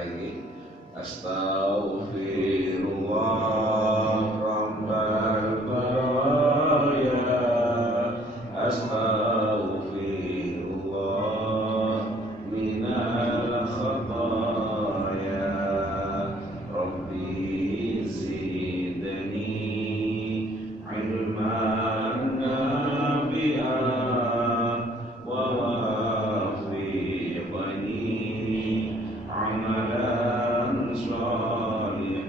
lagi. Astaghfirullah rabbal baraya, astaghfirullah minal khataya, rabbi zidni ilman nafi'an wa wafiqni amalan shalihan.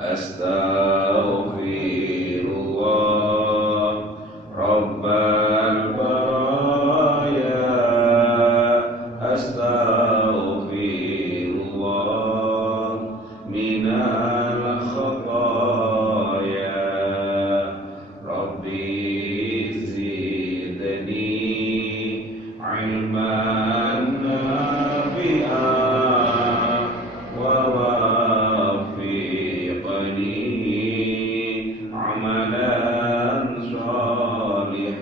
Astaghfirullah rabbal baraya, astaghfirullah minal khataya, rabbi zidni ilman nafi'an wa wafiqni amalan shalihan.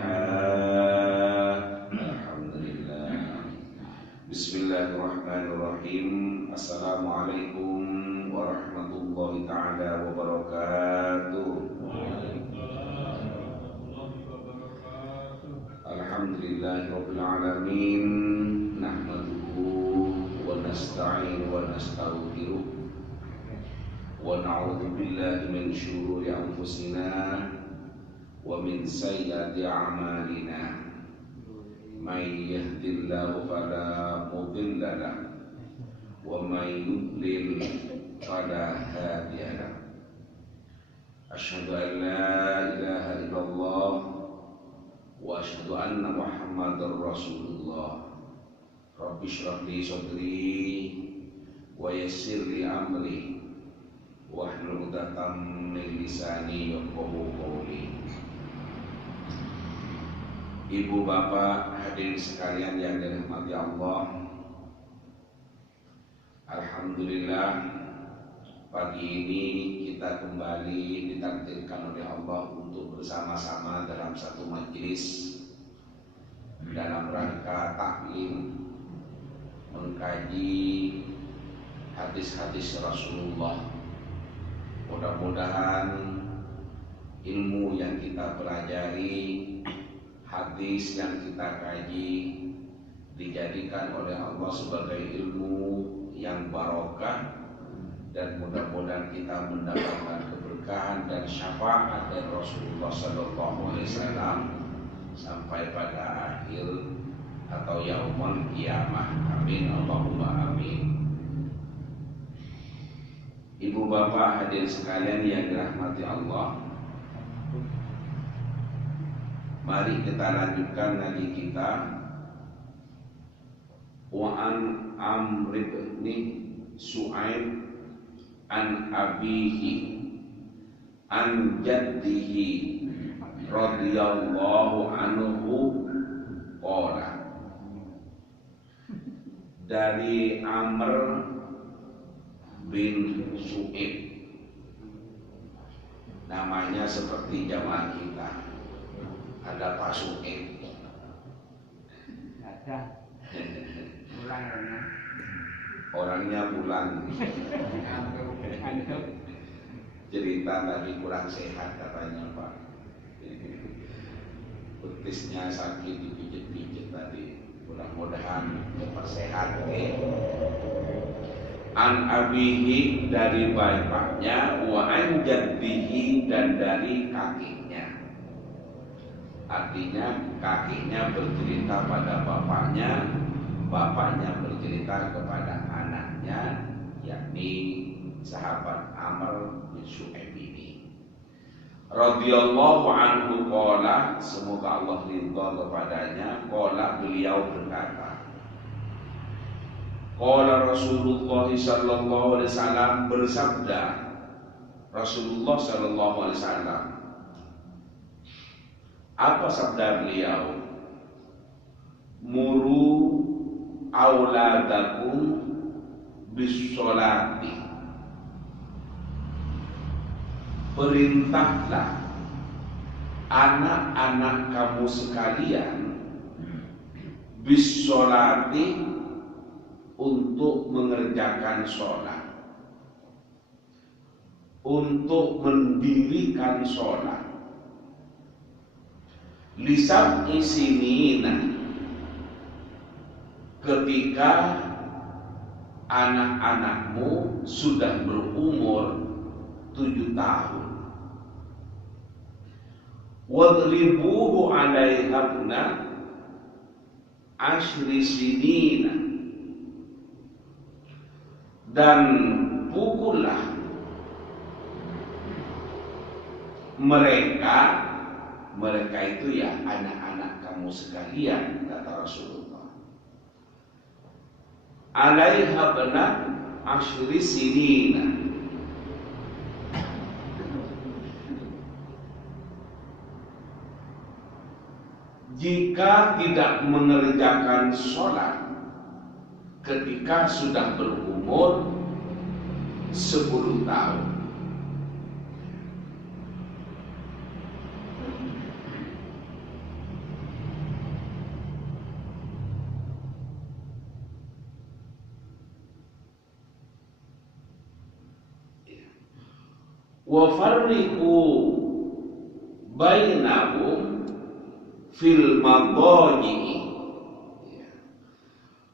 Alhamdulillah. Bismillahirrahmanirrahim. Assalamualaikum warahmatullahi ta'ala wabarakatuh. Alhamdulillahirabbil alamin. Nahmaduhu wa nasta'inu wa nastaghfiruh wa na'udzu billahi min syururi anfusina wa min sayyiati a'malina. May yahdihillahu fala mudilla lahu wa may yudlil fala hadiya lahu. Asyhadu an la ilaha illallah wa asyhadu anna Muhammadar Rasulullah. Rabbi shrah li sadri wa yassir li amri wahlul 'uqdatam min lisani yafqahu qawli. Ibu bapak hadirin sekalian yang dirahmati Allah, alhamdulillah pagi ini kita kembali ditakdirkan oleh Allah untuk bersama-sama dalam satu majelis dalam rangka taklim mengkaji hadis-hadis Rasulullah. Mudah-mudahan ilmu yang kita pelajari, hadis yang kita kaji dijadikan oleh Allah sebagai ilmu yang barokah, dan mudah-mudahan kita mendapatkan keberkahan dan syafaat dari Rasulullah SAW sampai pada akhir atau yaumul qiyamah. Amin Allahumma amin. Ibu bapak hadirin sekalian yang dirahmati Allah, mari kita lanjutkan ngaji kita. Wa an Amr bin Su'aib an abihi an jaddihi radhiyallahu anhu qala. Dari Amr bin Su'aib, namanya seperti jamaah kita, ada Pak Su'aib. Ada pulang orangnya pulang. Cerita tadi kurang sehat katanya Pak, betisnya sakit dipijit-pijit tadi, mudah-mudahan cepat sehat. An abihi, dari bapaknya, wa an jaddihi, dan dari kakinya. Artinya kakinya bercerita pada bapaknya, bapaknya bercerita kepada anaknya, yakni sahabat Amr bin Su'aib ini. Radhiyallahu anhu qala, semoga Allah ridha kepadanya. Qala, beliau berkata, qala Rasulullah sallallahu alaihi wasallam, bersabda Rasulullah sallallahu alaihi wasallam. Apa sabda beliau? Muru auladakum bis-sholati, perintahlah anak-anak kamu sekalian bis-sholati, untuk mengerjakan sholat, untuk mendirikan sholat. Lisab isinina, ketika anak-anakmu sudah berumur 7 tahun. Wadribuhu alaihabna ashri sinina, dan pukullah mereka itu ya anak-anak kamu sekalian, kata Rasulullah. Alaihabna ashri sinina, jika tidak mengerjakan sholat ketika sudah berumur 10 tahun. Wa farriqu bainahum fil madaji'i,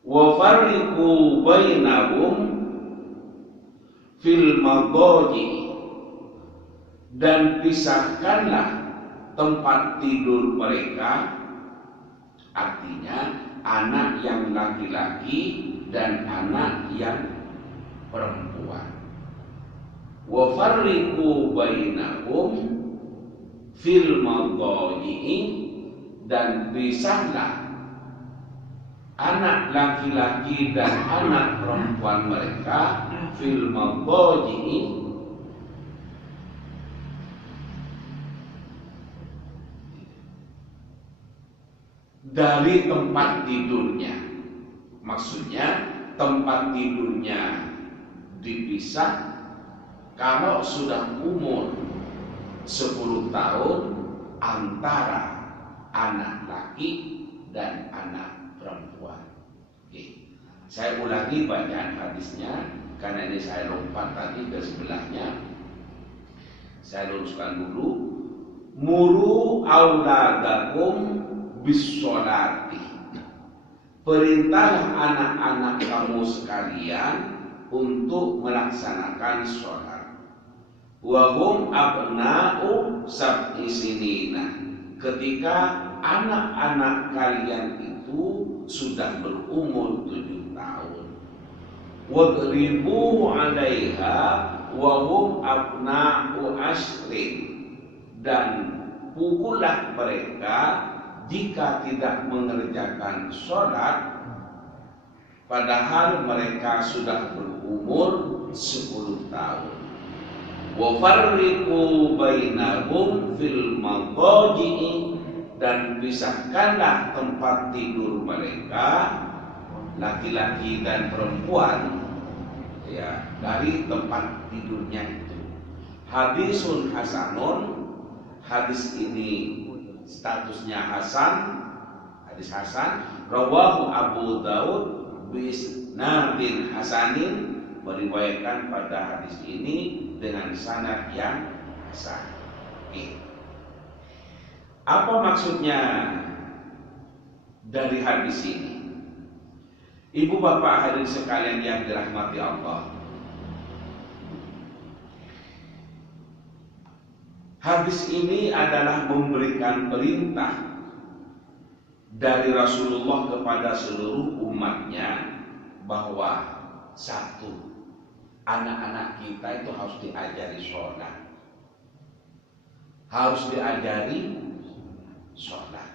wa farriqu bainahum fil madaji'i, dan pisahkanlah tempat tidur mereka, artinya anak yang laki-laki dan anak yang perempuan. Wa farriqu bainahum fil madaji'i, dan pisahlah anak laki-laki dan anak perempuan mereka fil madaji'i, dari tempat tidurnya. Maksudnya tempat tidurnya dipisah kalau sudah umur 10 tahun antara anak laki dan anak perempuan. Oke. Saya ulangi bacaan hadisnya karena ini saya lompat tadi ke sebelahnya. Saya luruskan dulu. Muru auladakum bis-sholati, perintahlah anak-anak kamu sekalian untuk melaksanakan sholat. Wahum abna'u sab'i sinina, ketika anak-anak kalian itu sudah berumur 7 tahun. Wadribu 'alaiha wa hum abna'u ashrin, dan pukullah mereka jika tidak mengerjakan sholat padahal mereka sudah berumur 10 tahun. Wa farriqu bainahum fil madaji'i, dan pisahkanlah tempat tidur mereka laki-laki dan perempuan ya dari tempat tidurnya itu. Hadisun hasanun, hadis ini statusnya hasan, hadis hasan. Rawahu Abu Daud bisnadin hasanin, meriwayatkan pada hadis ini dengan sanad yang hasan. Apa maksudnya dari hadis ini? Ibu bapak hadirin sekalian yang dirahmati Allah, hadis ini adalah memberikan perintah dari Rasulullah kepada seluruh umatnya bahwa satu, anak-anak kita itu harus diajari sholat, harus diajari sholat.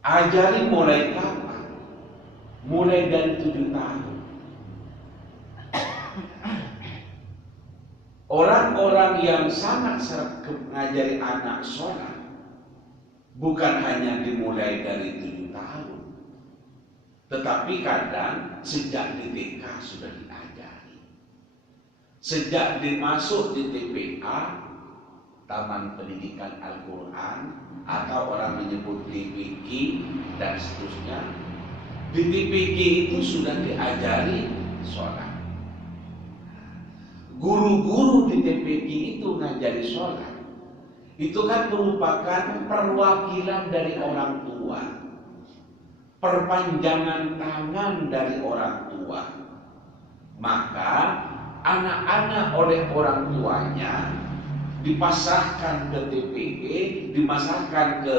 Ajari mulai kapan? Mulai dari 7 tahun. Orang-orang yang sangat sergap ngajari anak sholat bukan hanya dimulai dari 7 tahun, tetapi kadang sejak di TK sudah diajari. Sejak dimasuk di TPA, Taman Pendidikan Al-Quran, atau orang menyebut TPQ dan seterusnya, Di TPQ itu sudah diajari sholat. Guru-guru di TPQ itu ngajari sholat. Itu kan merupakan perwakilan dari orang tua, perpanjangan tangan dari orang tua. Maka anak-anak oleh orang tuanya dipasrahkan ke TPQ, dimasahkan ke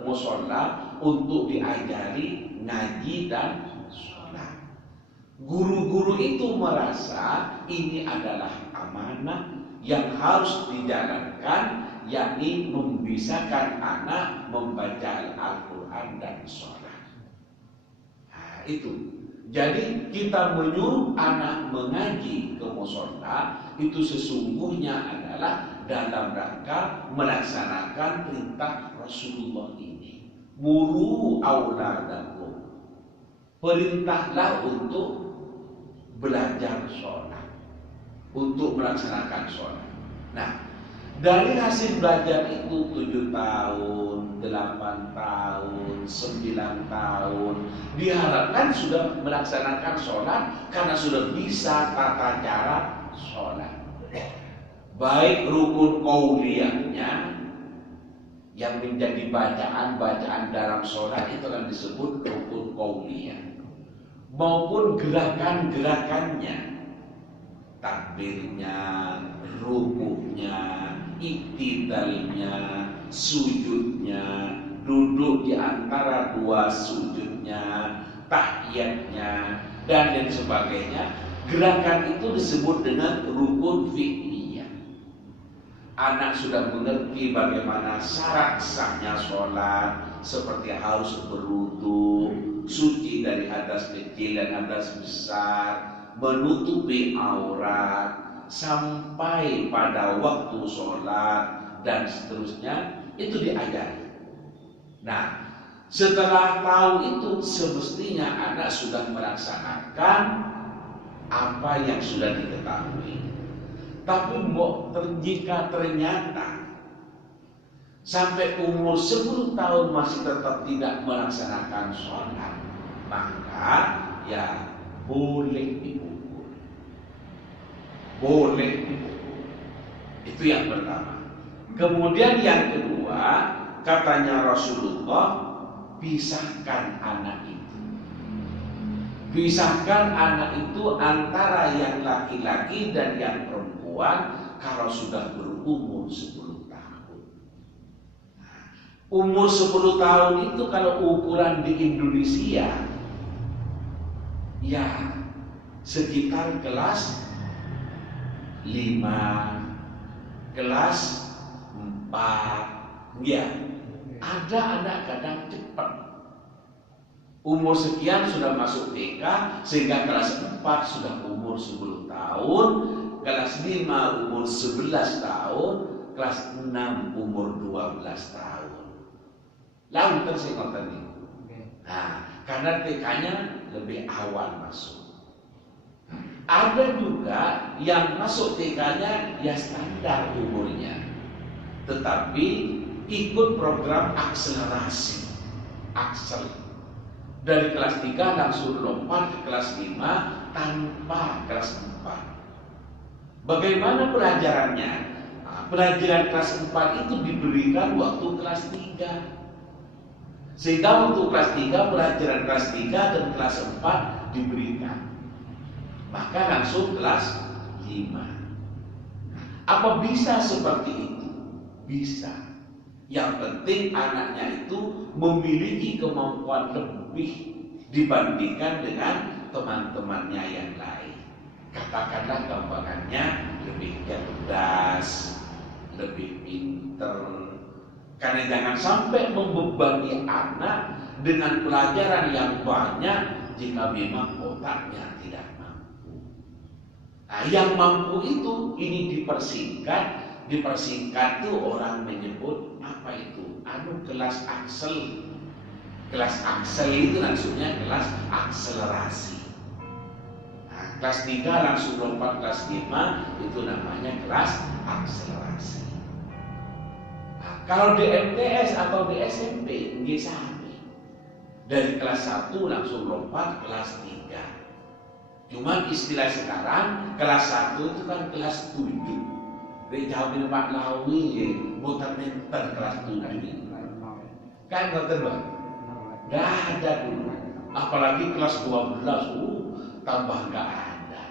musola untuk diajari ngaji dan sholat. Guru-guru itu merasa ini adalah amanah yang harus dijalankan, yakni membiasakan anak membaca Al-Quran dan sholat. Nah, itu. Jadi kita menyuruh anak mengaji ke musola itu sesungguhnya adalah dalam rangka melaksanakan perintah Rasulullah ini. Muru auladakum. Perintahlah untuk belajar sholat, untuk melaksanakan sholat. Nah, dari hasil belajar itu 7 tahun, 8 tahun, 9 tahun diharapkan sudah melaksanakan sholat karena sudah bisa tata cara sholat. Baik rukun qauliyahnya yang menjadi bacaan-bacaan dalam sholat itu akan disebut rukun qauliyah, maupun gerakan-gerakannya, takbirnya, rukunya, iktidalnya, sujudnya, duduk di antara dua sujudnya, tahiyatnya, dan lain sebagainya. Gerakan itu disebut dengan rukun fi'liyah. Anak sudah mengerti bagaimana syarat sahnya sholat, seperti harus berwudu, suci dari hadas kecil dan hadas besar, menutupi aurat, sampai pada waktu sholat dan seterusnya, itu diajari. Nah, setelah tahu itu semestinya anak sudah melaksanakan apa yang sudah diketahui. Tapi jika ternyata sampai umur 10 tahun masih tetap tidak melaksanakan sholat, maka ya boleh dipukul. Boleh dipukul. Itu yang pertama. Kemudian yang kedua, katanya Rasulullah, pisahkan anak itu. Pisahkan anak itu antara yang laki-laki dan yang perempuan kalau sudah berumur 10 tahun. Umur 10 tahun itu kalau ukuran di Indonesia, ya sekitar kelas 5, kelas 4, ya. Ada anak kadang cepat. Umur sekian sudah masuk TK, sehingga kelas 4 sudah umur 10 tahun, kelas 5 umur 11 tahun, kelas 6 umur 12 tahun. Lalu tersinggung tadi. Nah, karena TK-nya lebih awal masuk. Ada juga yang masuk TK-nya ya standar umurnya, tetapi ikut program akselerasi, aksel. Dari kelas 3 langsung lompat ke kelas 5 tanpa kelas 4. Bagaimana pelajarannya? Nah, pelajaran kelas 4 itu diberikan waktu kelas 3. Sehingga waktu kelas 3, pelajaran kelas 3 dan kelas 4 diberikan. Maka langsung kelas 5. Apa bisa seperti itu? Bisa. Yang penting anaknya itu memiliki kemampuan lebih dibandingkan dengan teman-temannya yang lain. Katakanlah gambarannya lebih cerdas, lebih pinter. Karena jangan sampai membebani anak dengan pelajaran yang banyak jika memang otaknya tidak mampu. Nah, yang mampu itu ini dipersingkat. Dipersingkat tuh orang menyebut apa itu? Kelas aksel. Kelas aksel itu maksudnya kelas akselerasi. Nah, kelas 3 langsung lompat kelas 5 itu namanya kelas akselerasi. Nah, kalau di MTS atau di SMP nggih sami. Dari kelas 1 langsung lompat kelas 3. Cuma istilah sekarang kelas 1 itu kan kelas 7. Dari jauh Pak Lawi ya, muter-muter kelas 7 kan nggak terbang. Nggak ada dulu. Apalagi kelas 12, tambah nggak ada.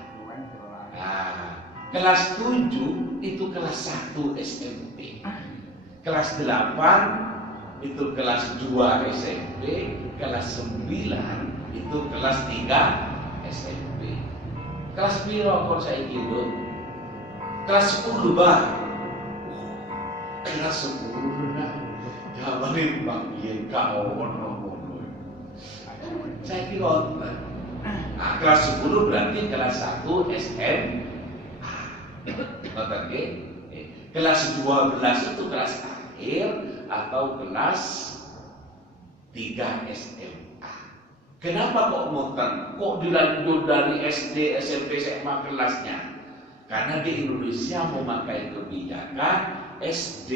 Nah, kelas 7 itu kelas 1 SMP. Kelas 8 itu kelas 2 SMP. Kelas 9 itu kelas 3 SMP. Kelas piro kon saiki lho? Kelas 10 bah. Kelas 10 nah. Jabane Bang yen gak ono. Saya kira kelas 10 berarti kelas 1 SMA. Ngoten nggih? Kelas 12 itu kelas akhir atau kelas 3 SMA. Kenapa kok muter? Kok dilanjut dari SD, SMP, SMA kelasnya? Karena di Indonesia memakai kebijakan SD,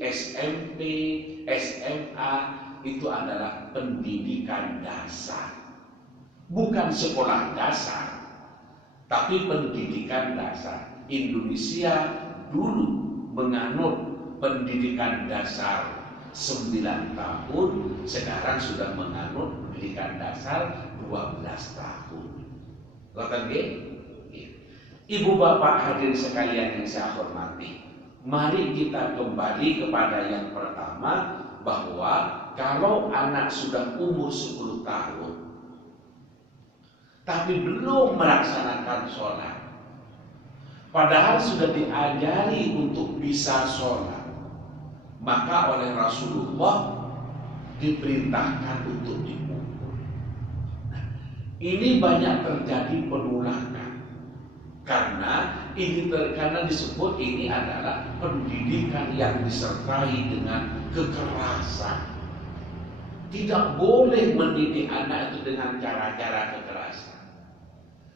SMP, SMA itu adalah pendidikan dasar. Bukan sekolah dasar, tapi pendidikan dasar. Indonesia dulu menganut pendidikan dasar 9 tahun, sekarang sudah menganut pendidikan dasar 12 tahun. Ngoten nggih? Ibu bapak hadirin sekalian yang saya hormati, mari kita kembali kepada yang pertama, bahwa kalau anak sudah umur 10 tahun tapi belum melaksanakan sholat, padahal sudah diajari untuk bisa sholat, maka oleh Rasulullah diperintahkan untuk dipukul. Nah, ini banyak terjadi penolakan karena disebut ini adalah pendidikan yang disertai dengan kekerasan. Tidak boleh mendidik anak itu dengan cara-cara kekerasan.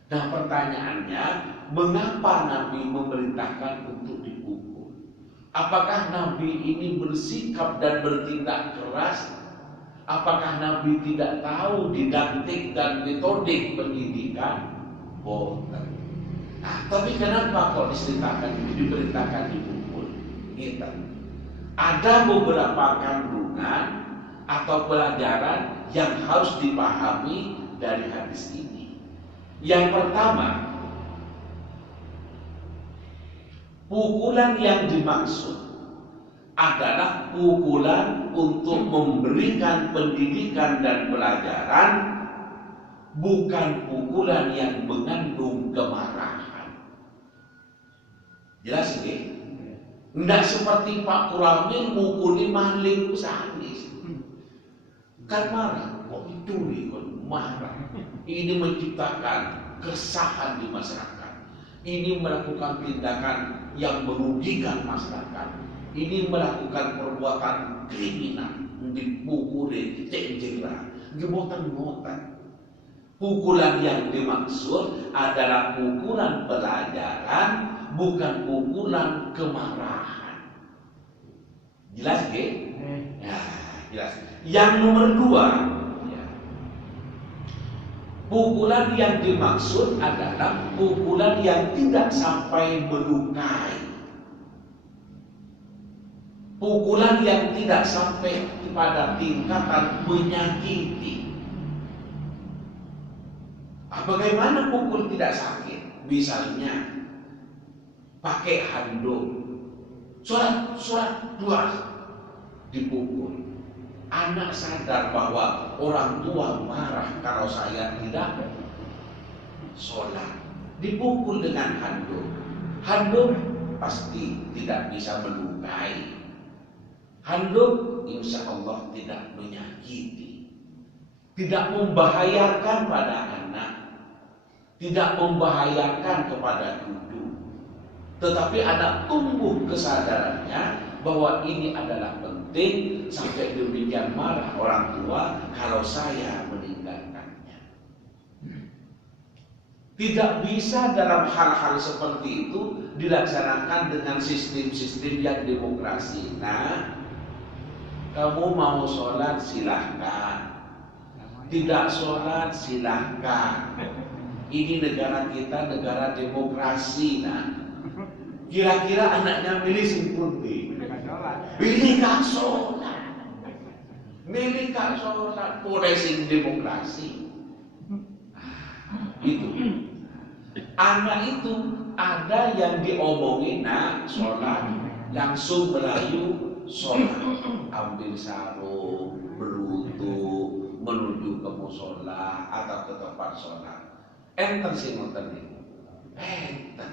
Nah, pertanyaannya, mengapa Nabi memerintahkan untuk dipukul? Apakah Nabi ini bersikap dan bertindak keras? Apakah Nabi tidak tahu didaktik dan metodik pendidikan? Boten. Nah, tapi kenapa kok diperintahkan dipukul? Gitu. Ada beberapa kandungan atau pelajaran yang harus dipahami dari hadis ini. Yang pertama, pukulan yang dimaksud adalah pukulan untuk memberikan pendidikan dan pelajaran, bukan pukulan yang mengandung kemarahan. Jelas ini? Tidak seperti Pak Kuramil mukuli maling sanis. Kan marah, kok dicuri, kok marah. Ini menciptakan keresahan di masyarakat. Ini melakukan tindakan yang merugikan masyarakat. Ini melakukan perbuatan kriminal, dipukuli, cek-ceklah, gemotan-gemotan. Pukulan yang dimaksud adalah pukulan pelajaran, bukan pukulan kemarahan. Jelas ya? Ya, jelas. Yang nomor 2, ya. Pukulan yang dimaksud adalah pukulan yang tidak sampai melukai. Pukulan yang tidak sampai pada tingkatan menyakiti. Bagaimana pukul tidak sakit? Misalnya pakai handuk, surat dua dipukul. Anak sadar bahwa orang tua marah kalau saya tidak sholat, dipukul dengan handuk. Handuk pasti tidak bisa melukai. Handuk insya Allah tidak menyakiti, tidak membahayakan pada anak, tidak membahayakan kepada cucu. Tetapi anak tumbuh kesadarannya bahwa ini adalah penting, sampai demikian marah orang tua kalau saya meninggalkannya. Tidak bisa dalam hal-hal seperti itu dilaksanakan dengan sistem-sistem yang demokrasi. Nah, kamu mau sholat silahkan, Tidak sholat silahkan. Ini negara kita negara demokrasi. Nah, kira-kira anaknya milih simpundi. Milih kak sholat. Milih kak sholat. Mulai sing demokrasi. Itu. Anak itu ada yang diomongin, nak sholat langsung merayu sholat, ambil sarung, berwudu, menuju ke musola atau ke tempat sholat. Enten sih ngoten niku. Enten.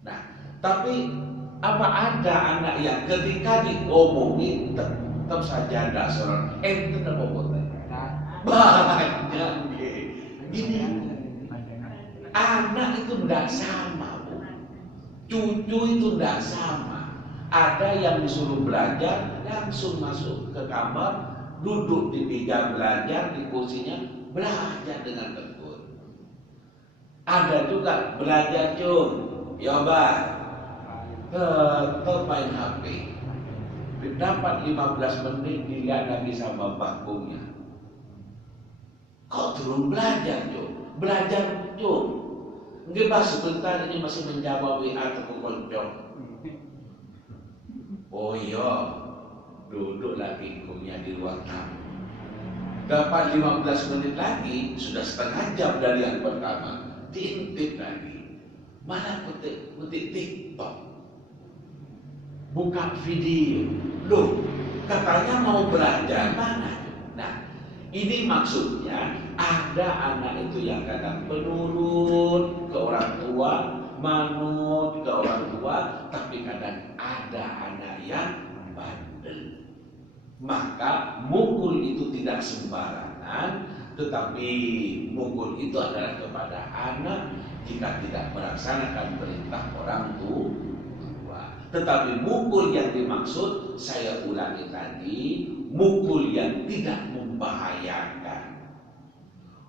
Nah, tapi apa ada anak yang ketika diomongin tetap saja tidak sholat? Enten apa boten? Banyak. Gini, anak itu tidak sama, Bu. Cucu itu tidak sama. Ada yang disuruh belajar langsung masuk ke kamar, duduk di meja belajar di kursinya, belajar dengan tekun. Ada juga belajar ya bah, tetap main HP. Dapat 15 menit dilihat lagi sama bakungnya. Kok turun belajar Belajar Nggih bah sebentar ini masih menjawab WA atau konco. Oh iya, duduk lagi kuliah di ruang tamu. Dapat 15 menit lagi, sudah setengah jam dari yang pertama. Diintip lagi. Mana petik TikTok. Buka video. Loh, katanya mau belajar mana? Nah, ini maksudnya ada anak itu yang kadang penurut ke orang tua, manut ke orang tua, tapi kadang ada anak yang bandel. Maka mukul itu tidak sembarangan, tetapi mukul itu adalah kepada anak jika tidak melaksanakan perintah orang tua. Tetapi mukul yang dimaksud, saya ulangi tadi, mukul yang tidak membahayakan.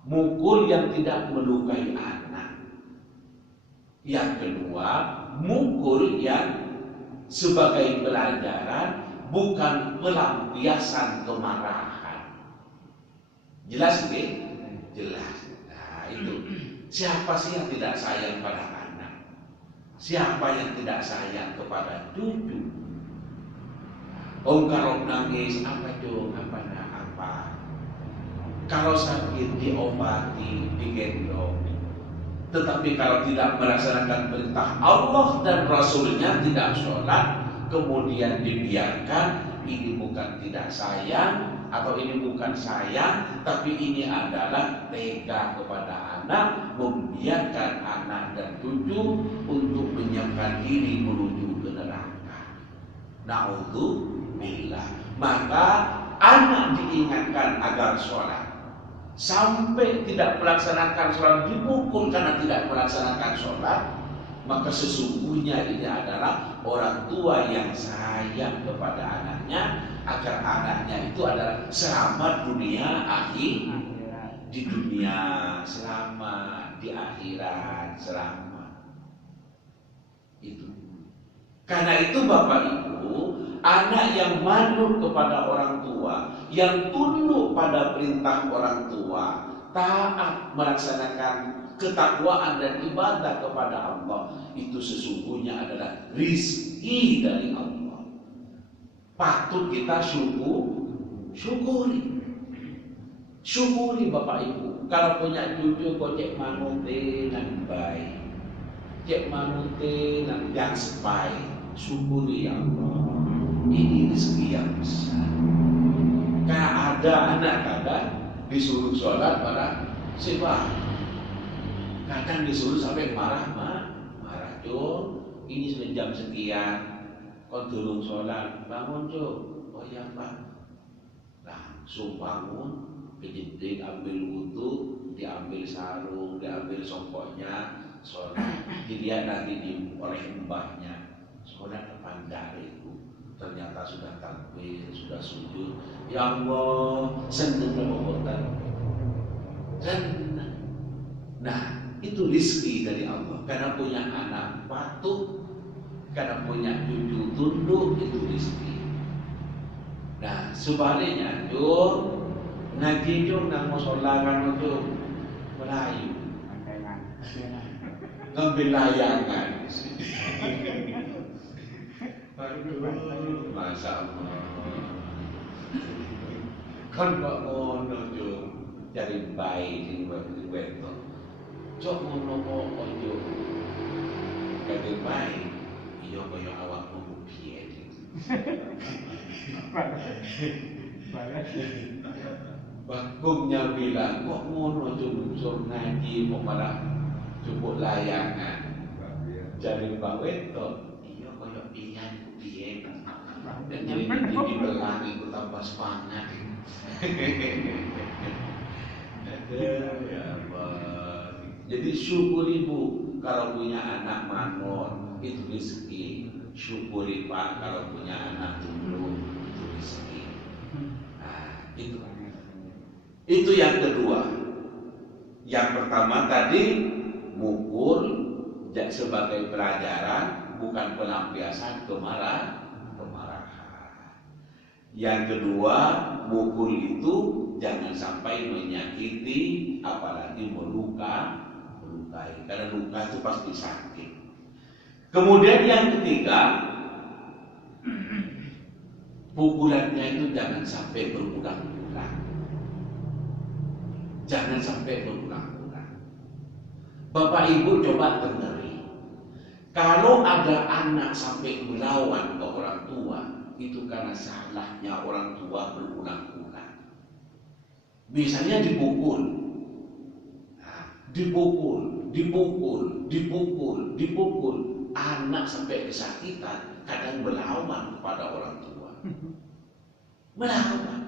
Mukul yang tidak melukai anak. Yang kedua, mukul yang sebagai pelajaran, bukan pelampiasan kemarahan. Jelas nggih? Jelas. Nah, itu. Siapa sih yang tidak sayang pada anak? Siapa yang tidak sayang kepada cucu? Kalau nangis, apa apa? Kalau sakit diobati, digendong. Tetapi kalau tidak melaksanakan perintah Allah dan Rasulnya, tidak sholat, kemudian dibiarkan, ini bukan tidak sayang, atau ini bukan sayang, tapi ini adalah tega kepada anak, membiarkan anak dan cucu untuk menyiapkan diri menuju ke neraka. Na'udzubillah. Maka anak diingatkan agar sholat. Sampai tidak melaksanakan sholat, dipukul karena tidak melaksanakan sholat, maka sesungguhnya ini adalah orang tua yang sayang kepada anaknya, agar anaknya itu adalah selamat dunia akhirat. Di dunia selamat, di akhirat selamat. Itu. Karena itu Bapak Ibu, anak yang manut kepada orang tua, yang tunduk pada perintah orang tua, taat melaksanakan ketakwaan dan ibadah kepada Allah, itu sesungguhnya adalah rizki dari Allah. Patut kita syukuri. Syukuri Bapak Ibu. Kalau punya cucu kok cek manute nan baik, cek manute nan yang sepai. Syukuri ya Allah. Ini rezeki yang besar. Karena ada anak kadang disuruh sholat pada sibah. Kadang disuruh sampai marah. Ini sudah jam sekian, kau turun sholat, bangun Oh iya Pak. Langsung bangun, kejedrik, ambil wudu, diambil sarung, diambil songkoknya, sholat. Dilihat nanti oleh mbahnya, sholat depan dariku. Ternyata sudah takbir, sudah sujud. Ya Allah, senang lemotan. Senang. Nah, itu rizki dari Allah. Karena punya anak patuh, karena punya cucu tunduk, itu rizki. Nah, sebaliknya, ngaji jung nang musola kan itu Melayu. Ngambil layangan di sini. Masa Allah. Kan kok ngono jung cari bayi di weto. Cok ngono kok jung. Cari bayi. Iya kaya awakmu piye. Bagongnya bilang, kok ngono suruh ngaji, kok malah cukup layangan. Jadi Mbak Weto, iya kaya piye. Dan jadi dibelang itu tambah semangat. Ya Allah. Jadi syukuri Bu, kalau punya anak manor itu rezeki. Syukuri Pak, kalau punya anak tumbuh itu rezeki. Nah, itu yang kedua. Yang pertama tadi mukul sebagai pelajaran, bukan pelampiasan kemarahan. Yang kedua, mukul itu jangan sampai menyakiti, apalagi melukai. Karena luka itu pasti sakit. Kemudian yang ketiga, pukulannya itu jangan sampai berulang-ulang. Jangan sampai berulang-ulang. Bapak Ibu coba dengerin. Kalau ada anak sampai melawan ke orang tua, itu karena salahnya orang tua berulang-ulang. Misalnya dipukul. Dipukul. Anak sampai kesakitan, kadang melawan kepada orang tua. Melawan.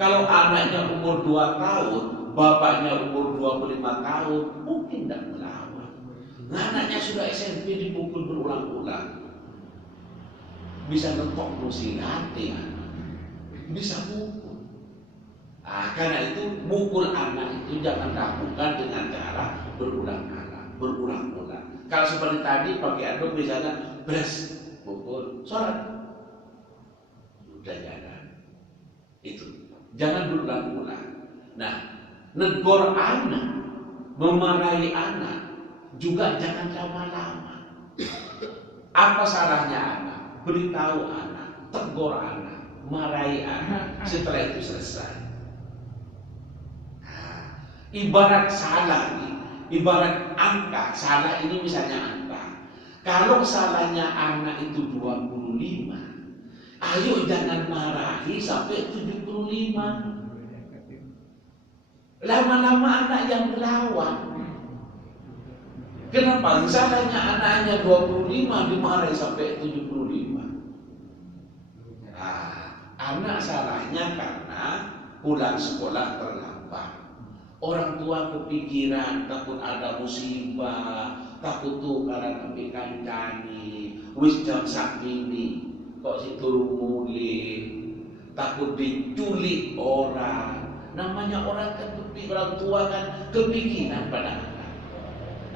Kalau anaknya umur 2 tahun, bapaknya umur 25 tahun, mungkin tidak melawan. Anaknya sudah SMP dipukul berulang-ulang. Bisa ngetok kursi hati, bisa pukul. Karena itu mukul anak itu jangan lakukan dengan cara berulang-ulang. Kalau seperti tadi pakai anduk misalnya, beres, pukul, sholat, udah jangan. Itu jangan berulang-ulang. Nah, negor anak, memarahi anak juga jangan lama-lama. Apa salahnya anak? Beritahu anak, tegur anak, marahi anak. Setelah itu selesai. Ibarat salah nih, ibarat angka. Salah ini misalnya angka. Kalau salahnya anak itu 25, ayo jangan marahi sampai 75. Lama-lama anak yang melawan. Kenapa? Salahnya anaknya 25 dimarahi sampai 75. Anak salahnya karena pulang sekolah terlambat. Orang tua kepikiran, takut ada musibah, takut tukaran ambil kancani, wis jam sakmini, kok si turun mulih, takut diculik orang. Namanya orang tua kan kepikiran pada anak.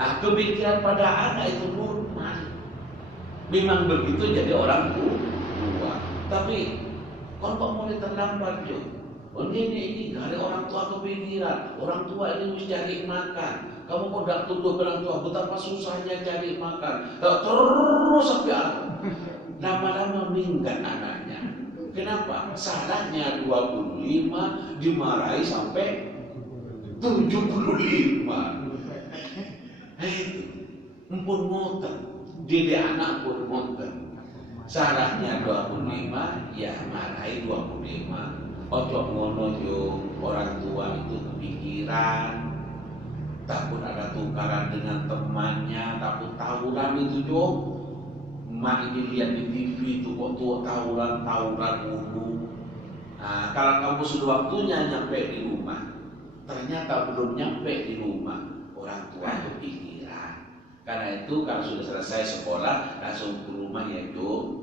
Nah, kepikiran pada anak itu normal. Memang begitu jadi orang tua. Tapi kok mulai terlambat juga. Ini gak ada orang tua kepikiran. Orang tua ini mesti cari makan. Kamu kok tidak tuduh orang tua betapa susahnya cari makan. Terus sampai lama-lama minggat anaknya. Kenapa? Salahnya 25 dimarahi sampai 75. Empun moten, dede anak pun moten. Salahnya 25, ya marahi 25. Ojo ngono yo, orang tua itu kepikiran, takut ada tukaran dengan temannya, takut tawuran itu yo. Mak ini lihat di TV itu kok tua tawuran dulu. Nah, kalau kamu sudah waktunya nyampe di rumah, ternyata belum nyampe di rumah, orang tua kepikiran. Karena itu kalau sudah selesai sekolah langsung ke rumah ya Jo,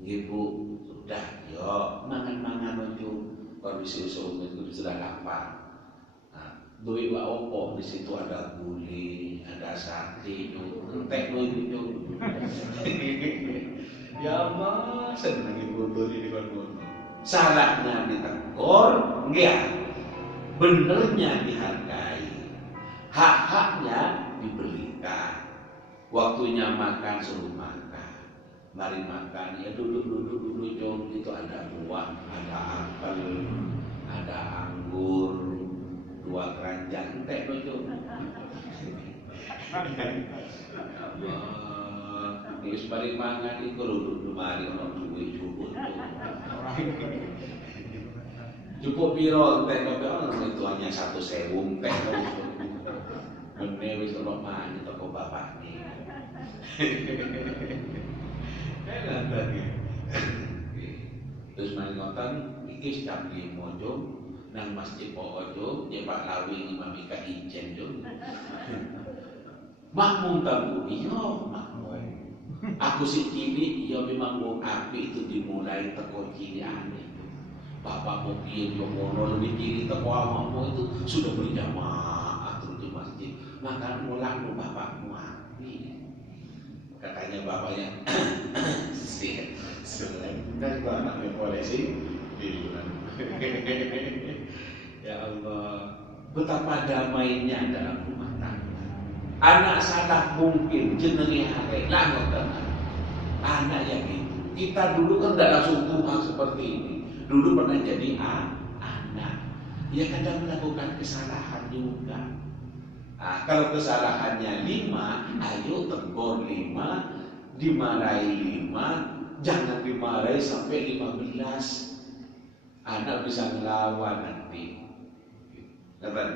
ibu sudah yo mangan ojo, kalau bisa itu sudah lapar. Nah, duit wa opo di situ ada gulai, ada sate, entek itu. Ya Allah, senang ibu duri di kono. Salahnya ditegur, enggak. benernya dihargai, hak-haknya diberikan. Waktunya makan suruh makan, mari makan, ya duduk Jom, itu ada buah, ada apel, ada anggur, 2 keranjang teh Jom. Wis bari mangan iku duduk mari ono duwe cukup. Cukup piro teh kopi ono itu hanya 1.000 teh. Mene wis ono mangan toko bapakne. Terus mari ngoten iki jam 5 Jom nang Masjid Poojo, ya Pak Lawi Imam Ika Ijen Jom. Makmum tamu, iya makmum. Aku si cilik, iya memang mau api itu dimulai teko cilian itu. Bapak mau piye yo ngono lebih cili teko awakmu itu sudah berjamaah terus di masjid. Maka mulang lu bapakmu api. Katanya bapaknya selain kan gua anaknya polisi di bulan. Ya Allah, betapa damainya dalam rumah tangga. Anak salah mungkin jenenge hare lah ngoten. Anak yang itu. Kita dulu kan tidak langsung tua seperti ini. Dulu pernah jadi anak. Ya kadang melakukan kesalahan juga. Nah, kalau kesalahannya 5, ayo tegur 5, dimarahi 5, jangan dimarahi sampai 15. Anak bisa ngelawan nanti. Kata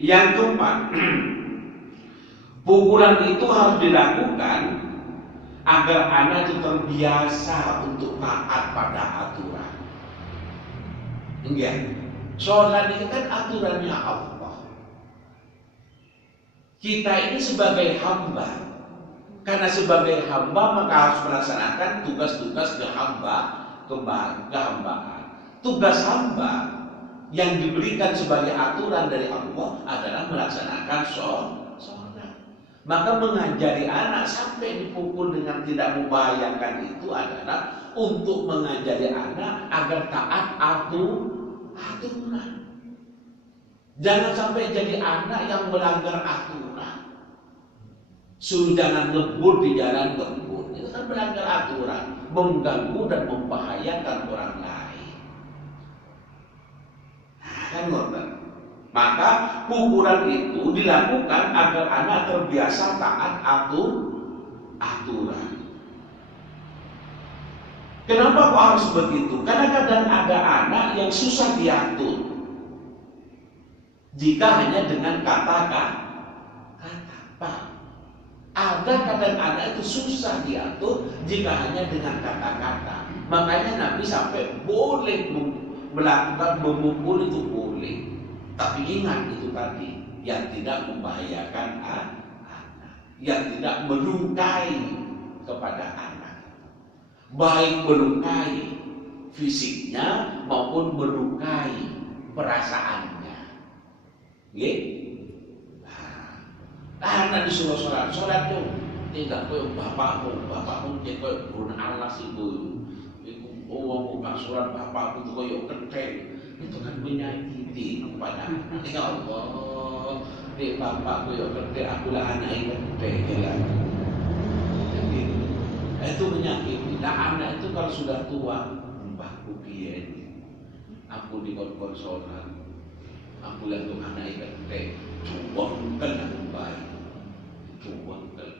yang keempat, pukulan itu harus dilakukan agar anak itu terbiasa untuk taat pada aturan. Enggak. Sholat itu kan aturannya Allah. Kita ini sebagai hamba. Karena sebagai hamba maka harus melaksanakan tugas-tugas kehambaan. Tugas hamba yang diberikan sebagai aturan dari Allah adalah melaksanakan sholat. Maka mengajari anak sampai dipukul dengan tidak membayangkan itu adalah untuk mengajari anak agar taat aturan. Jangan sampai jadi anak yang melanggar aturan. Suruh jangan ngebut di jalan ngebut. Itu kan melanggar aturan, mengganggu dan membahayakan orang lain. Kan ngoten. Maka pukulan itu dilakukan agar anak terbiasa taat aturan. Kenapa kok harus begitu? Karena kadang ada anak yang susah diatur. Jika hanya dengan kata-kata. Ada kadang anak itu susah diatur jika hanya dengan kata-kata. Makanya Nabi sampai boleh melakukan memukul itu boleh. Tapi ingat itu tadi, yang tidak membahayakan anak, yang tidak melukai kepada anak, baik melukai fisiknya maupun melukai perasaannya. Anak disuruh sholat tuh, tidak kau bapakmu dia kau guna Allah sih bu. Uang bukan sholat bapakku tuh kau keteng. Itu kan menyakiti kepada anak. Ya Allah, bapakku yang gede, akulah anak yang gede ya. Itu menyakiti. Nah anak itu kalau sudah tua, mbahku piye, aku dikon-kon sholat, aku lihat tuh anak yang gede, cuangkan aku baik, cuangkan.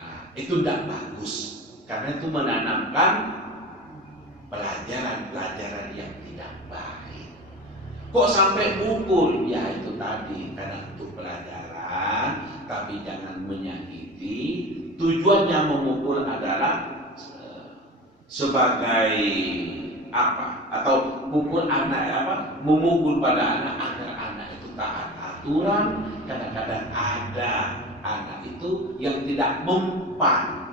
Nah itu tidak bagus, karena itu menanamkan pelajaran-pelajaran yang tidak baik. Kok sampai pukul? Ya itu tadi, karena untuk pelajaran, tapi jangan menyakiti. Tujuannya memukul adalah sebagai apa? Atau pukul anak apa? Memukul pada anak agar anak itu taat aturan. Kadang-kadang ada anak itu yang tidak mempan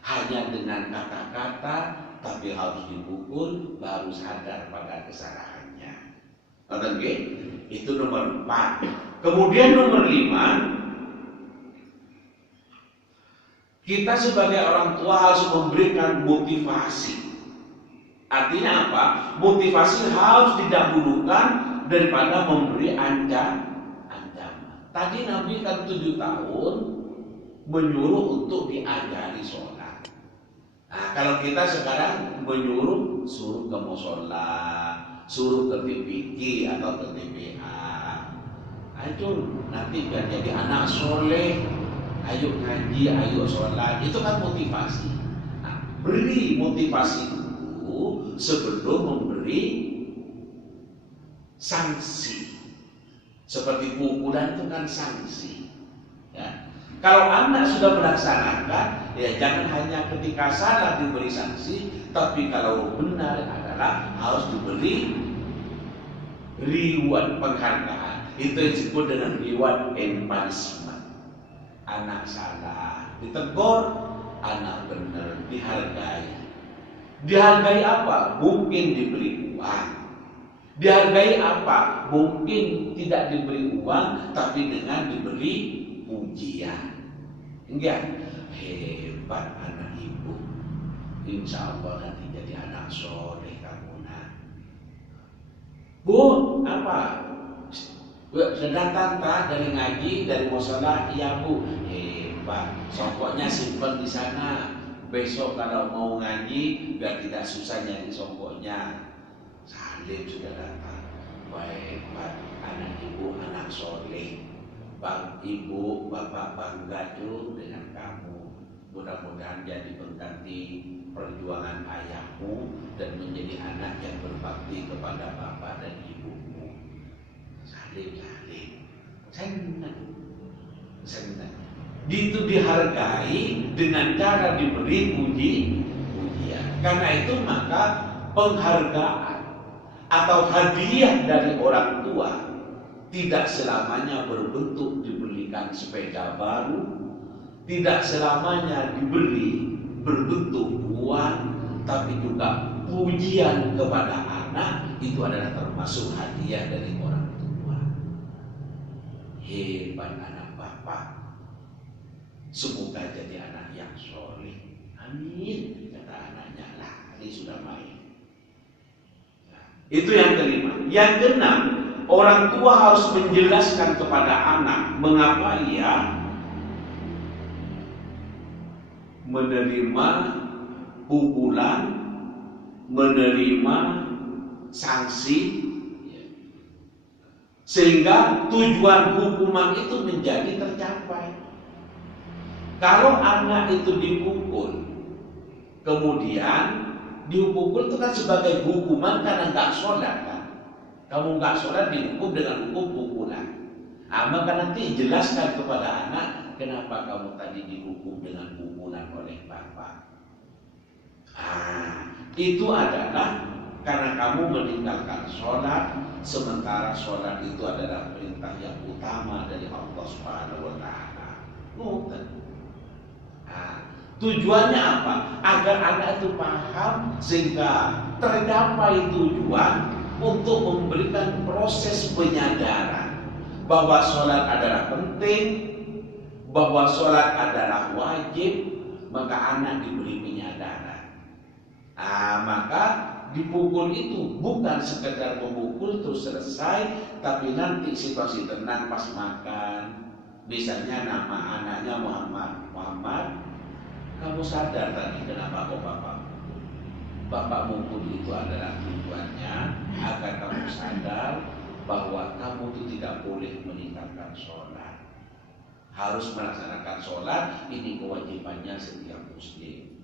hanya dengan kata-kata, tapi harus dipukul baru sadar pada kesalahannya. Oke, itu nomor 4. Kemudian nomor 5, kita sebagai orang tua harus memberikan motivasi. Artinya apa? Motivasi harus didahulukan daripada memberi ancaman. Tadi Nabi kan 7 tahun menyuruh untuk diajari sholat. Nah, kalau kita sekarang menyuruh suruh ke musola, suruh ke TPQ atau ke TPA, itu nanti biar jadi anak soleh, ayo ngaji, ayo sholat, itu kan motivasi. Nah, beri motivasi dulu sebelum memberi sanksi. Seperti pukulan itu kan sanksi. Ya. Kalau anak sudah melaksanakan, ya jangan hanya ketika salah diberi sanksi, tapi kalau benar adalah harus diberi reward, penghargaan. Itu yang disebut dengan reward and punishment. Anak salah ditegur, anak benar dihargai. Dihargai apa? Mungkin diberi uang. Dihargai apa? Mungkin tidak diberi uang, tapi dengan diberi pujian. Enggak? Hebat anak ibu. Insya Allah nanti jadi anak soleh kamu nak. Bu, apa? Sedang tantah dari ngaji, dari musola, iya bu. Hebat. Songkoknya simpan di sana. Besok kalau mau ngaji, biar tidak susah nyari songkoknya. Salim sudah datang. Baik, anak ibu, anak soleh. Bang ibu, bapak bangga tuh dengan kamu. Mudah-mudahan jadi pengganti perjuangan ayahmu dan menjadi anak yang berbakti kepada bapak dan ibumu. Salim. Senang. Itu dihargai dengan cara diberi pujian. Karena itu maka penghargaan atau hadiah dari orang tua tidak selamanya berbentuk diberikan sepeda baru, tidak selamanya diberi berbentuk uang, tapi juga pujian kepada anak itu adalah termasuk hadiah dari orang tua. Hebat anak bapak, semoga jadi anak yang soleh. Amin, kata anaknya. Lah, ini sudah main. Itu yang kelima. Yang keenam, orang tua harus menjelaskan kepada anak mengapa ia menerima pukulan, menerima sanksi, sehingga tujuan hukuman itu menjadi tercapai. Kalau anak itu dipukul, kemudian dipukul itu kan sebagai hukuman karena nggak sholat kan. Kamu nggak sholat dihukum dengan hukum pukulan. Maka nanti jelaskan kepada anak kenapa kamu tadi dihukum dengan pukulan oleh bapak. Itu adalah karena kamu meninggalkan sholat, sementara sholat itu adalah perintah yang utama dari Allah Subhanahu Wa Taala. Tujuannya apa? Agar anak itu paham sehingga tercapai tujuan untuk memberikan proses penyadaran bahwa sholat adalah penting, bahwa sholat adalah wajib, maka anak diberi penyadaran. Maka dipukul itu bukan sekedar memukul terus selesai, tapi nanti situasi tenang pas makan. Misalnya nama anaknya Muhammad, kamu sadar tadi kenapa kok bapak mukul? Bapak mukul itu adalah tujuannya agar kamu sadar bahwa kamu itu tidak boleh meninggalkan sholat. Harus melaksanakan sholat, ini kewajibannya setiap muslim.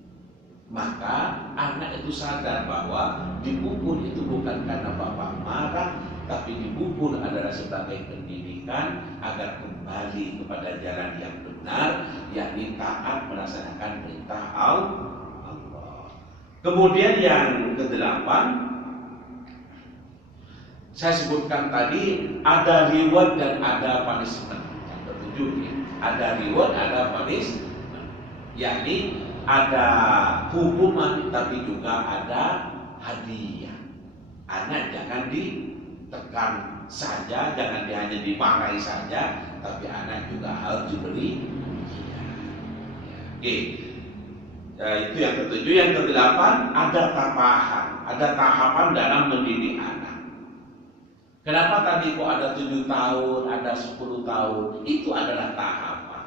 Maka anak itu sadar bahwa dipukul itu bukan karena bapak marah, tapi dipukul adalah sebagai pendidikan agar kembali kepada jalan yang benar, yakni taat melaksanakan perintah Allah. Kemudian yang kedelapan, saya sebutkan tadi ada reward dan ada punishment. Yang ketujuh, ada reward, ada punishment, yakni ada hukuman tapi juga ada hadiah. Anak jangan ditekan saja, jangan hanya dimarahi saja, tapi anak juga harus diberi pujian. Itu yang ketujuh. Yang kedelapan, ada tahapan dalam mendidik anak. Kenapa tadi kok ada 7 tahun, ada 10 tahun? Itu adalah tahapan.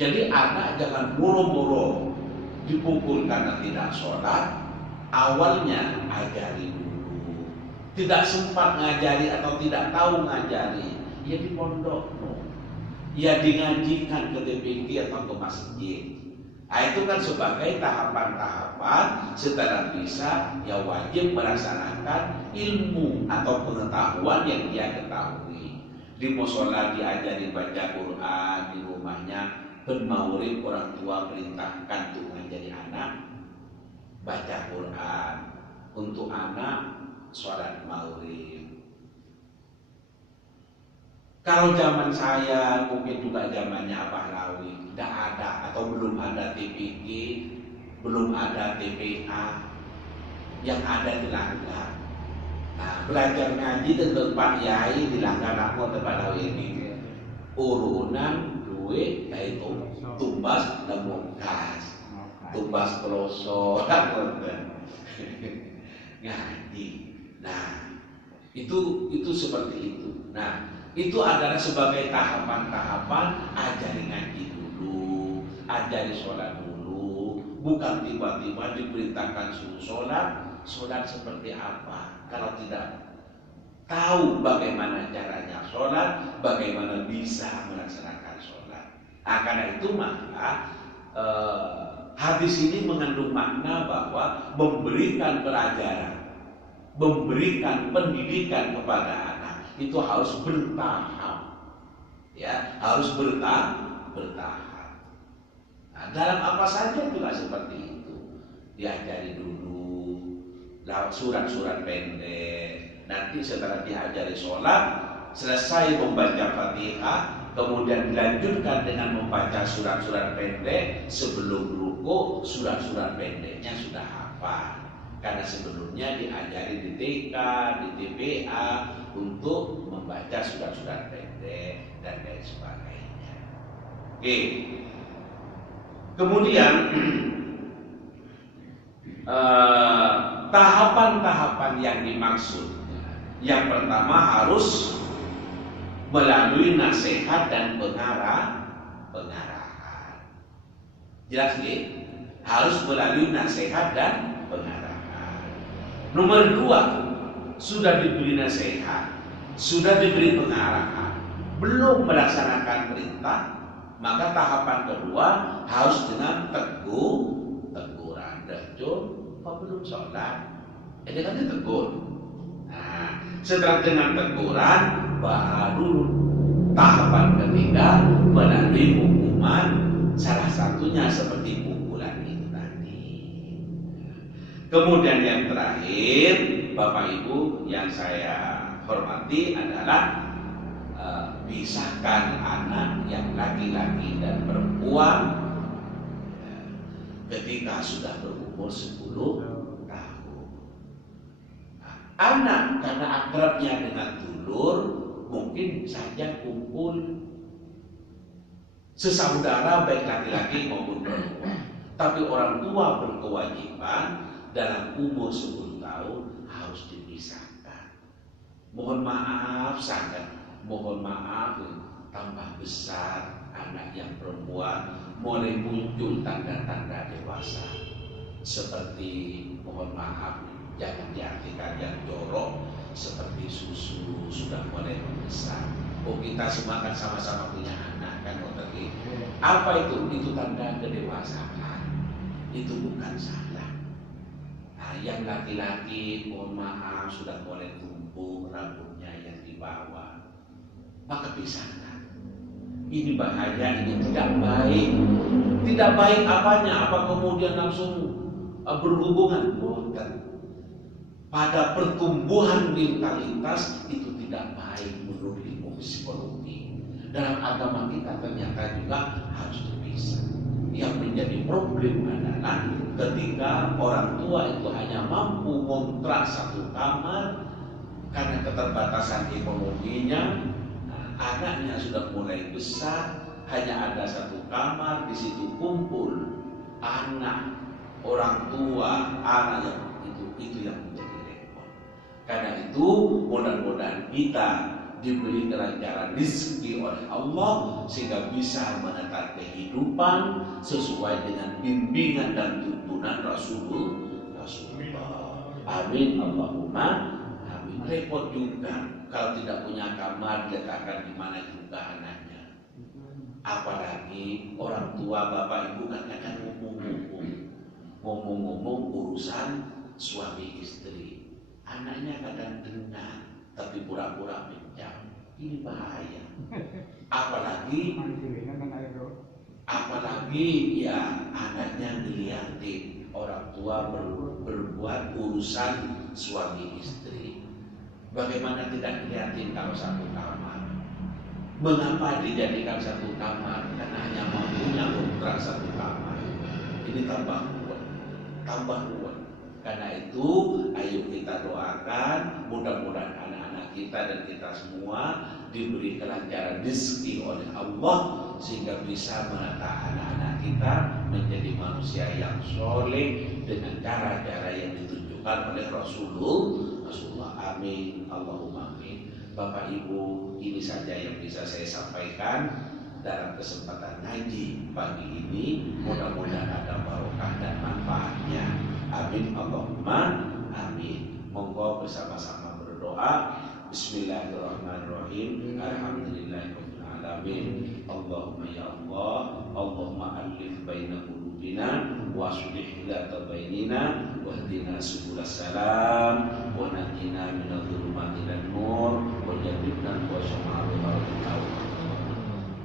Jadi anak jangan buru-buru dipukul karena tidak sholat. Awalnya ajari dulu. Tidak sempat ngajari atau tidak tahu ngajari, ya di pondok, ya dingajikan ke TPQ atau ke masjid. Nah, itu kan sebagai tahapan-tahapan. Setelah bisa, ya wajib melaksanakan ilmu atau pengetahuan yang dia ketahui. Di musola diajari baca Quran, di rumahnya penmaurib orang tua perintahkan untuk mengajari anak baca Quran, untuk anak sholat maghrib. Kalau zaman saya, mungkin juga zamannya Abah Lawi, tidak ada atau belum ada TPQ, belum ada TPA, yang ada di Langgar. Nah, belajar ngaji di tempat Yai di Langgar aku tempat Lawi ini. Urunan duit yaitu tumbas dan mungkas, tumbas peloso, ngaji. Nah, itu seperti itu. Nah, itu adalah sebagai tahapan-tahapan. Ajari ngaji dulu, ajari sholat dulu. Bukan tiba-tiba diperintahkan suruh sholat seperti apa. Kalau tidak tahu bagaimana caranya sholat, bagaimana bisa melaksanakan sholat. Nah, karena itu maka hadis ini mengandung makna bahwa memberikan pelajaran, memberikan pendidikan kepada anak itu harus bertahap, ya, harus bertahap. Nah, dalam apa saja juga seperti itu. Diajari dulu lewat surat-surat pendek. Nanti setelah diajari sholat, selesai membaca Fatihah, kemudian dilanjutkan dengan membaca surat-surat pendek. Sebelum ruku, surat-surat pendeknya sudah hafal. Karena sebelumnya diajari di TK, di TPA untuk membaca surat-surat pendek dan lain sebagainya. Oke. Kemudian tahapan-tahapan yang dimaksud, yang pertama harus melalui nasihat dan pengarahan. Jelas nggih? Harus melalui nasihat dan pengarahan. Nomor 2, sudah diberi nasihat, sudah diberi pengarahan, belum melaksanakan perintah, maka tahapan kedua harus dengan teguran. Dajjal, kok belum sholat? Ini kan ditegur. Nah, setelah dengan teguran, baru tahapan ketiga melalui hukuman, salah satunya seperti pukulan itu tadi. Kemudian yang terakhir, Bapak Ibu yang saya hormati adalah pisahkan anak yang laki-laki dan perempuan ketika sudah berumur 10 tahun. Anak karena akrabnya dengan dulur mungkin saja kumpul sesaudara baik laki-laki maupun perempuan. Tapi orang tua berkewajiban dalam umur 10 tahun harus dipisahkan. Mohon maaf sangat, mohon maaf, tambah besar anak yang perempuan mulai muncul tanda-tanda dewasa. Seperti, mohon maaf, jangan diartikan yang jorok, seperti susu sudah mulai membesar. Oh, kita semua kan sama-sama punya anak kan, oke. Apa itu? Itu tanda kedewasaan. Itu bukan salah. Nah, yang laki-laki, mohon maaf, sudah mulai tumbuh rambutnya yang di bawah, maka pisahkan. Ini bahaya, ini tidak baik. Tidak baik apanya? Apa kemudian langsung berhubungan? Bukan. Pada pertumbuhan mentalitas itu tidak baik menurut ilmu psikologi. Dalam agama kita ternyata juga harus dipisah. Yang menjadi problem adalah ketika orang tua itu hanya mampu ngontrak satu kamar karena keterbatasan ekonominya, anaknya sudah mulai besar, hanya ada satu kamar, di situ kumpul anak, orang tua, anak yang itu yang menjadi repot. Karena itu mudah-mudahan kita diberi kelancaran rezeki oleh Allah sehingga bisa menata kehidupan sesuai dengan bimbingan dan tuntunan Rasulullah. Amin Allahumma amin. Repot juga kalau tidak punya kamar diletakkan di mana juga anaknya. Apalagi orang tua bapak ibu kan kadang ngomong-ngomong urusan suami istri. Anaknya kadang dengar tapi pura-pura pinjam. Ini bahaya. Apalagi ya anaknya ngeliatin orang tua berbuat urusan suami istri. Bagaimana tidak ngeliatin kalau satu kamar? Mengapa dijadikan satu kamar? Karena hanya mampunya kontrak satu kamar. Ini tambah ruwet. Karena itu ayo kita doakan mudah-mudahan anak-anak kita dan kita semua diberi kelancaran rezeki oleh Allah sehingga bisa menata anak-anak kita menjadi manusia yang soleh dengan cara-cara yang ditunjukkan oleh Rasulullah. Amin Allahumma amin. Bapak Ibu, ini saja yang bisa saya sampaikan dalam kesempatan ngaji pagi ini. Mudah-mudahan ada barokah dan manfaatnya. Amin Allahumma amin. Monggo bersama-sama berdoa. Bismillahirrahmanirrahim. Alhamdulillahirabbil alamin. Allahumma ya Allah, Allahumma alif baina qulubina wa aslih dzata bainina wahdina subulas salam wa najina minadh dhulumati ilan nur wa jannibna al-syama'al.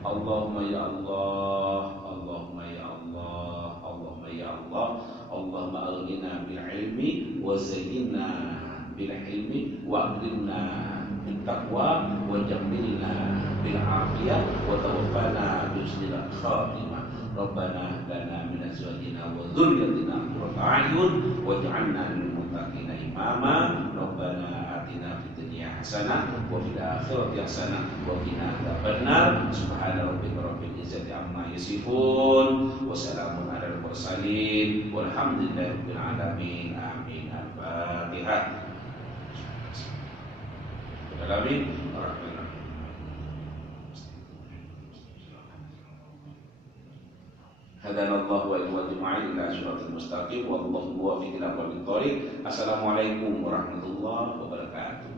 Allahumma ya Allah, Allahumma ya Allah, Allahumma ya Allah. Allahumma aghnina bil ilmi wa zayyinna bil ilmi wa akrimna bil taqwa wa jammilna bil afiyah wa tawaffana bi husnil khatimah. Rabbana lana min azwajina wa dhurriyyatina qurrata a'yun waj'alna lil muttaqina imama. Rabbana atina fid dunya hasanah wa fil akhirati hasanah wa qina adzabannar. Subhana rabbika rabbil izzati amma yasifun wa salamun alal mursalin walhamdulillahi rabbil alamin. Amin. Al-Fatihah. Amin. Hadanallahu wa iyyakum ila siratal mustaqim wallahu muwaffiq ila aqwamit thoriq. Assalamualaikum warahmatullahi wabarakatuh.